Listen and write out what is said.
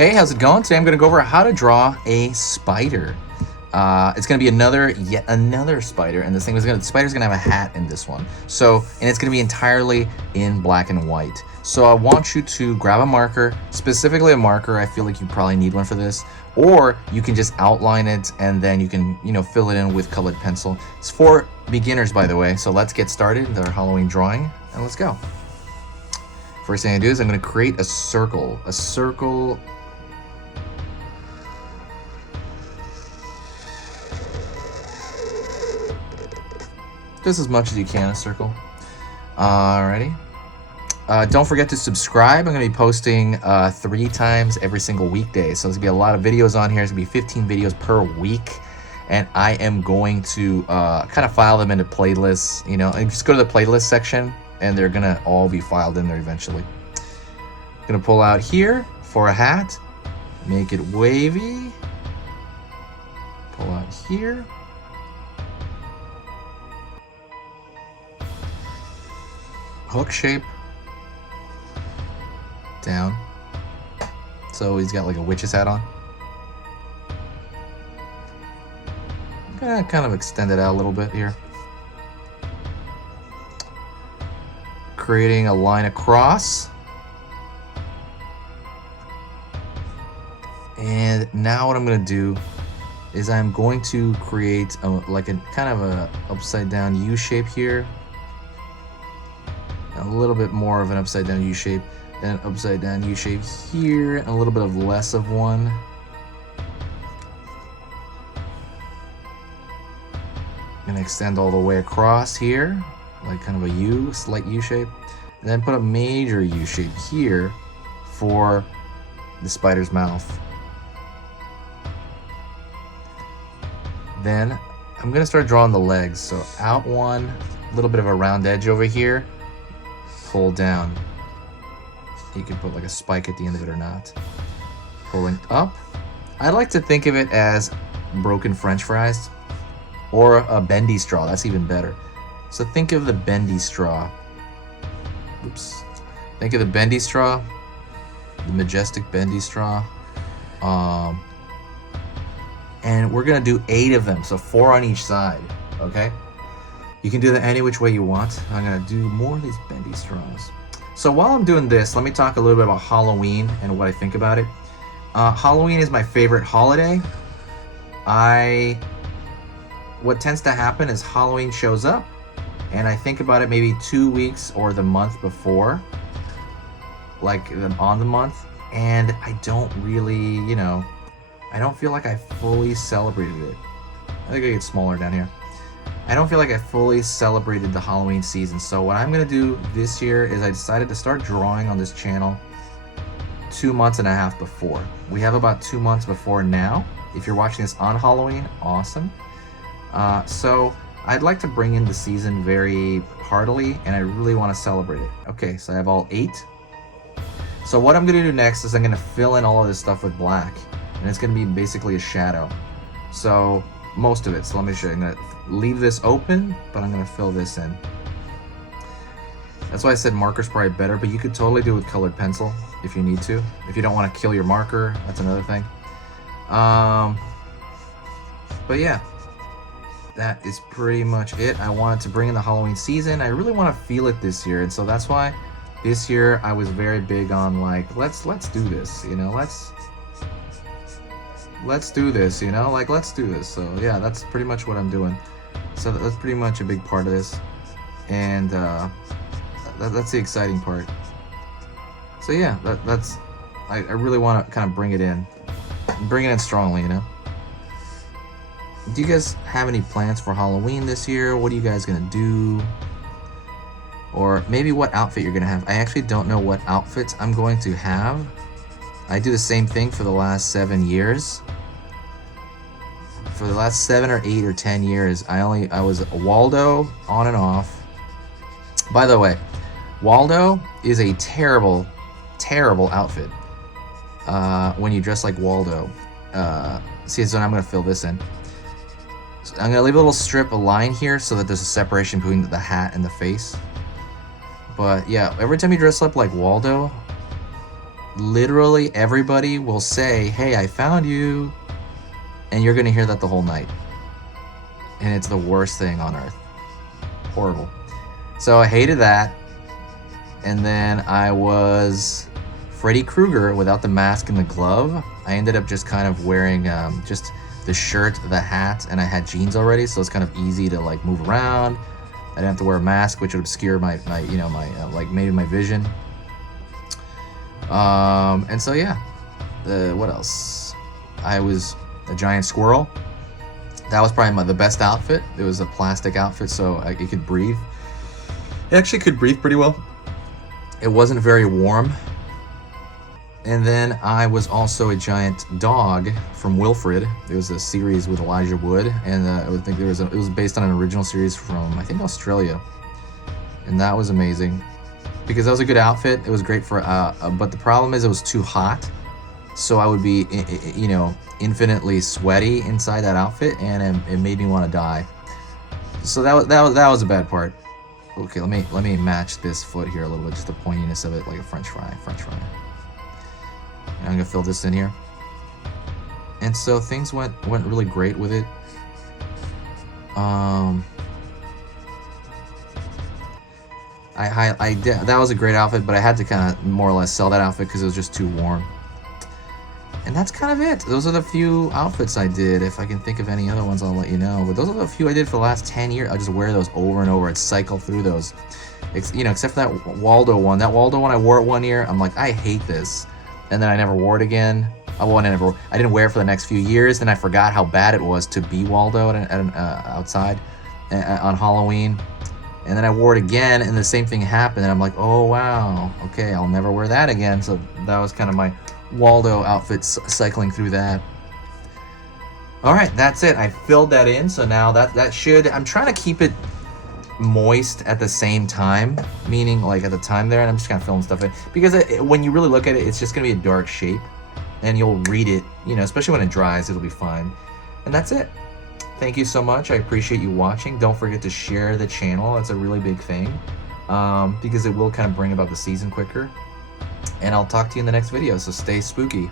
Hey, how's it going? Today I'm going to go over how to draw a spider. It's going to be yet another spider, and this thing the spider's going to have a hat in this one. So, and it's going to be entirely in black and white. So I want you to grab a marker, specifically a marker. I feel like you probably need one for this, or you can just outline it and then you can, fill it in with colored pencil. It's for beginners, by the way. So let's get started with our Halloween drawing, and let's go. First thing I do is I'm going to create a circle. Just as much as you can, a circle. Alrighty. Don't forget to subscribe. I'm going to be posting 3 times every single weekday. So there's going to be a lot of videos on here. There's going to be 15 videos per week. And I am going to kind of file them into playlists. And just go to the playlist section, and they're going to all be filed in there eventually. I'm going to pull out here for a hat. Make it wavy. Pull out here. Hook shape down, so he's got like a witch's hat on. I'm gonna kind of extend it out a little bit here, creating a line across. And now what I'm gonna do is I'm going to create a kind of a upside down U shape here. A little bit more of an upside down U shape, then an upside down U shape here, and a little bit of less of one. I'm gonna extend all the way across here, like kind of a U, slight U shape, and then put a major U shape here for the spider's mouth. Then I'm gonna start drawing the legs. So out one, a little bit of a round edge over here. Pull down. You can put like a spike at the end of it or not. Pulling up. I like to think of it as broken French fries or a bendy straw. That's even better. So think of the bendy straw. Oops. Think of the bendy straw, the majestic bendy straw. And we're gonna do 8 of them, so 4 on each side. Okay. You can do that any which way you want. I'm gonna do more of these bendy straws. So while I'm doing this, let me talk a little bit about Halloween and what I think about it. Halloween is my favorite holiday. What tends to happen is Halloween shows up, and I think about it maybe 2 weeks or the month before, like on the month, and I don't really, I don't feel like I fully celebrated it. I think I get smaller down here. I don't feel like I fully celebrated the Halloween season. So what I'm going to do this year is I decided to start drawing on this channel 2.5 months before. We have about 2 months before now. If you're watching this on Halloween, awesome. So I'd like to bring in the season very heartily, and I really want to celebrate it. Okay, so I have all 8. So what I'm going to do next is I'm going to fill in all of this stuff with black, and it's going to be basically a shadow. So most of it. So let me show you. I'm going to leave this open, but I'm going to fill this in. That's why I said marker's probably better, but you could totally do it with colored pencil if you need to. If you don't want to kill your marker, that's another thing. But yeah, that is pretty much it. I wanted to bring in the Halloween season. I really want to feel it this year, and so that's why this year I was very big on like, let's do this, let's do this, let's do this. So yeah, that's pretty much what I'm doing. So that's pretty much a big part of this, and that's the exciting part. So yeah, that's I really want to kind of bring it in strongly. Do you guys have any plans for Halloween this year? What are you guys gonna do? Or maybe what outfit you're gonna have? I actually don't know what outfits I'm going to have. I do the same thing for the last 7 years. For the last 7 or 8 or 10 years, I was a Waldo on and off. By the way, Waldo is a terrible, terrible outfit. When you dress like Waldo. See, so I'm gonna fill this in. So I'm gonna leave a little strip, a line here, so that there's a separation between the hat and the face. But yeah, every time you dress up like Waldo, literally everybody will say, hey, I found you, and you're gonna hear that the whole night, and it's the worst thing on earth. Horrible. So I hated that. And then I was Freddy Krueger without the mask and the glove. I ended up just kind of wearing just the shirt, the hat, and I had jeans already, so it's kind of easy to like move around. I didn't have to wear a mask, which would obscure my like maybe my vision. And so yeah, what else? I was a giant squirrel. That was probably the best outfit. It was a plastic outfit, so it could breathe. It actually could breathe pretty well. It wasn't very warm. And then I was also a giant dog from Wilfred. It was a series with Elijah Wood, and I would think it was based on an original series from, I think, Australia. And that was amazing because that was a good outfit. It was great for, but the problem is it was too hot, so I would be, infinitely sweaty inside that outfit, and it made me want to die. So that was a bad part. Okay, let me match this foot here a little bit, just the pointiness of it, like a French fry. And I'm gonna fill this in here. And so things went really great with it. I did, that was a great outfit, but I had to kind of more or less sell that outfit because it was just too warm. And that's kind of it. Those are the few outfits I did. If I can think of any other ones, I'll let you know. But those are the few I did for the last 10 years. I just wear those over and over. I'd cycle through those. Except for that Waldo one. That Waldo one, I wore it one year. I'm like, I hate this. And then I never wore it again. I didn't wear it for the next few years. Then I forgot how bad it was to be Waldo outside on Halloween. And then I wore it again, and the same thing happened. And I'm like, oh, wow. Okay, I'll never wear that again. So that was kind of my Waldo outfits, cycling through that. All right, that's it. I filled that in, so now that should, I'm trying to keep it moist at the same time, meaning like at the time there, and I'm just kind of filling stuff in because when you really look at it, it's just gonna be a dark shape, and you'll read it, especially when it dries, it'll be fine. And that's it. Thank you so much. I appreciate you watching. Don't forget to share the channel. It's a really big thing because it will kind of bring about the season quicker. And I'll talk to you in the next video, so stay spooky.